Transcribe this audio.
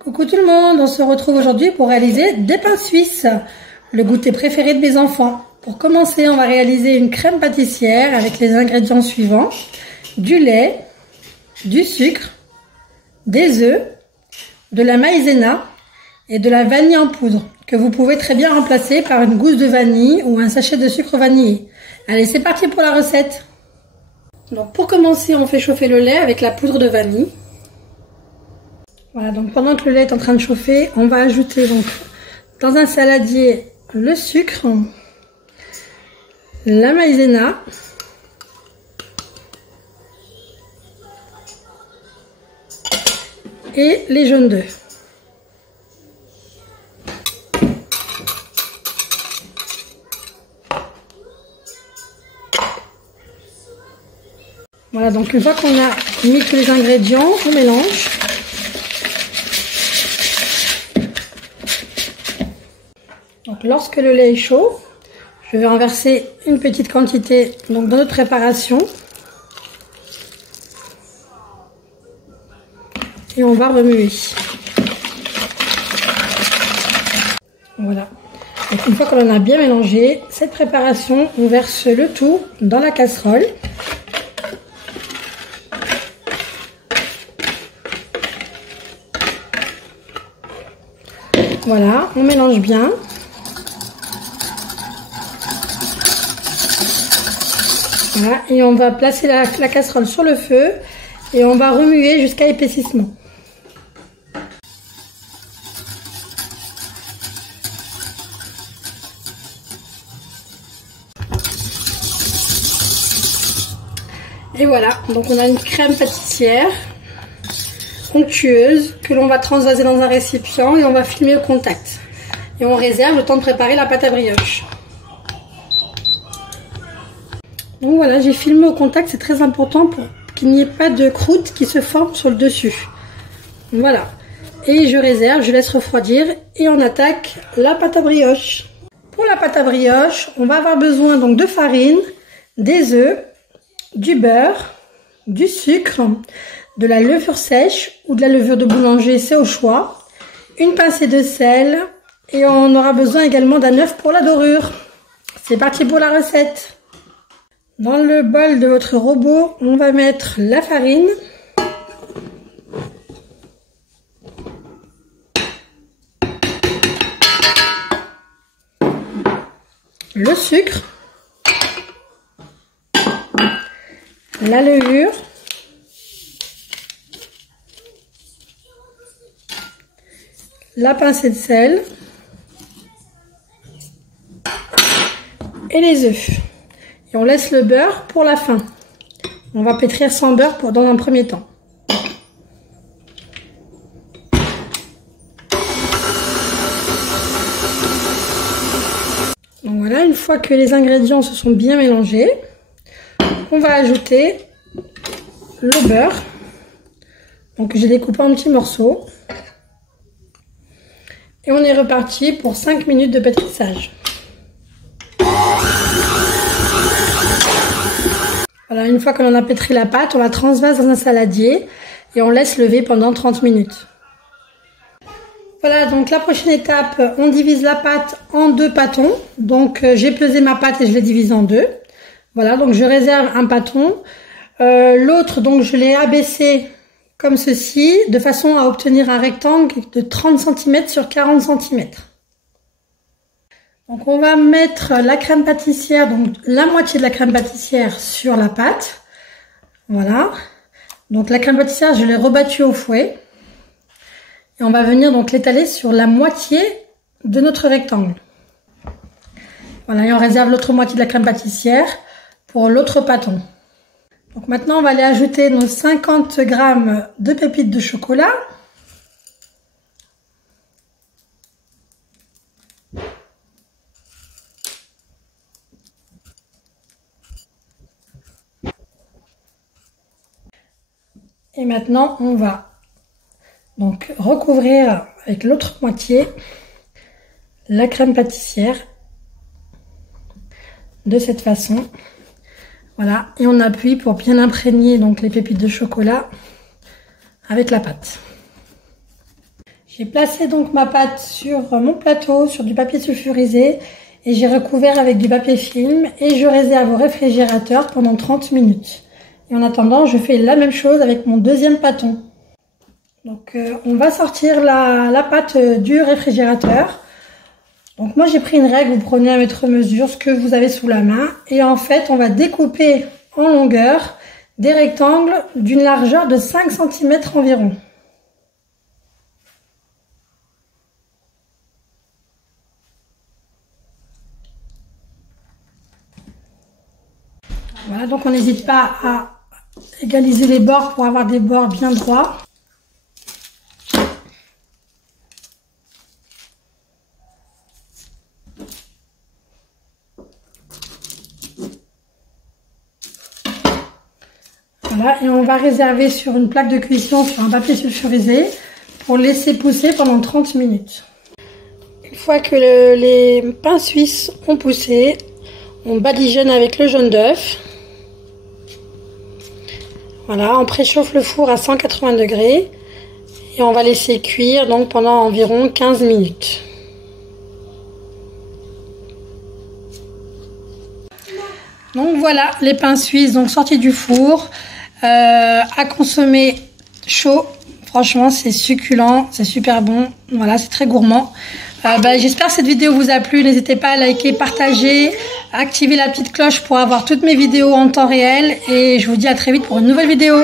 Coucou tout le monde, on se retrouve aujourd'hui pour réaliser des pains suisses, le goûter préféré de mes enfants. Pour commencer, on va réaliser une crème pâtissière avec les ingrédients suivants: du lait, du sucre, des œufs, de la maïzena et de la vanille en poudre, que vous pouvez très bien remplacer par une gousse de vanille ou un sachet de sucre vanillé. Allez, c'est parti pour la recette. Donc pour commencer, on fait chauffer le lait avec la poudre de vanille. Voilà, donc pendant que le lait est en train de chauffer, on va ajouter donc dans un saladier le sucre, la maïzena, et les jaunes d'œufs. Voilà, donc une fois qu'on a mis tous les ingrédients, on mélange. Donc lorsque le lait est chaud, je vais renverser une petite quantité donc dans notre préparation. Et on va remuer. Voilà. Donc une fois qu'on en a bien mélangé cette préparation, on verse le tout dans la casserole. Voilà, on mélange bien. Voilà, et on va placer la casserole sur le feu et on va remuer jusqu'à épaississement. Et voilà, donc on a une crème pâtissière onctueuse que l'on va transvaser dans un récipient et on va filmer au contact. Et on réserve le temps de préparer la pâte à brioche. Donc voilà, j'ai filmé au contact, c'est très important pour qu'il n'y ait pas de croûte qui se forme sur le dessus. Voilà. Et je réserve, je laisse refroidir et on attaque la pâte à brioche. Pour la pâte à brioche, on va avoir besoin donc de farine, des œufs, du beurre, du sucre, de la levure sèche ou de la levure de boulanger, c'est au choix, une pincée de sel et on aura besoin également d'un œuf pour la dorure. C'est parti pour la recette. Dans le bol de votre robot, on va mettre la farine, le sucre, la levure, la pincée de sel et les œufs. Et on laisse le beurre pour la fin. On va pétrir sans beurre dans un premier temps. Donc voilà, une fois que les ingrédients se sont bien mélangés, on va ajouter le beurre. Donc j'ai découpé en petits morceaux. Et on est reparti pour 5 minutes de pétrissage. Voilà, une fois que l'on a pétri la pâte, on la transvase dans un saladier et on laisse lever pendant 30 minutes. Voilà, donc la prochaine étape, on divise la pâte en 2 pâtons. Donc j'ai pesé ma pâte et je l'ai divisée en 2. Voilà, donc je réserve un pâton. L'autre, donc je l'ai abaissé comme ceci, de façon à obtenir un rectangle de 30 cm sur 40 cm. Donc on va mettre la crème pâtissière, donc la moitié de la crème pâtissière sur la pâte. Voilà. Donc la crème pâtissière, je l'ai rebattue au fouet. Et on va venir donc l'étaler sur la moitié de notre rectangle. Voilà, et on réserve l'autre moitié de la crème pâtissière pour l'autre pâton. Donc maintenant on va aller ajouter nos 50 g de pépites de chocolat. Et maintenant, on va donc recouvrir avec l'autre moitié la crème pâtissière de cette façon. Voilà, et on appuie pour bien imprégner donc les pépites de chocolat avec la pâte. J'ai placé donc ma pâte sur mon plateau, sur du papier sulfurisé et j'ai recouvert avec du papier film et je réserve au réfrigérateur pendant 30 minutes. Et en attendant, je fais la même chose avec mon deuxième pâton. Donc on va sortir la pâte du réfrigérateur. Donc moi j'ai pris une règle, vous prenez à votre mesure ce que vous avez sous la main. Et en fait on va découper en longueur des rectangles d'une largeur de 5 cm environ. Voilà, donc on n'hésite pas à égaliser les bords pour avoir des bords bien droits. Voilà, et on va réserver sur une plaque de cuisson, sur un papier sulfurisé, pour laisser pousser pendant 30 minutes. Une fois que les pains suisses ont poussé, on badigeonne avec le jaune d'œuf. Voilà, on préchauffe le four à 180 degrés et on va laisser cuire donc pendant environ 15 minutes. Donc voilà, les pains suisses donc sortis du four, à consommer chaud. Franchement, c'est succulent, c'est super bon. Voilà, c'est très gourmand. J'espère que cette vidéo vous a plu. N'hésitez pas à liker, partager, activer la petite cloche pour avoir toutes mes vidéos en temps réel. Et je vous dis à très vite pour une nouvelle vidéo.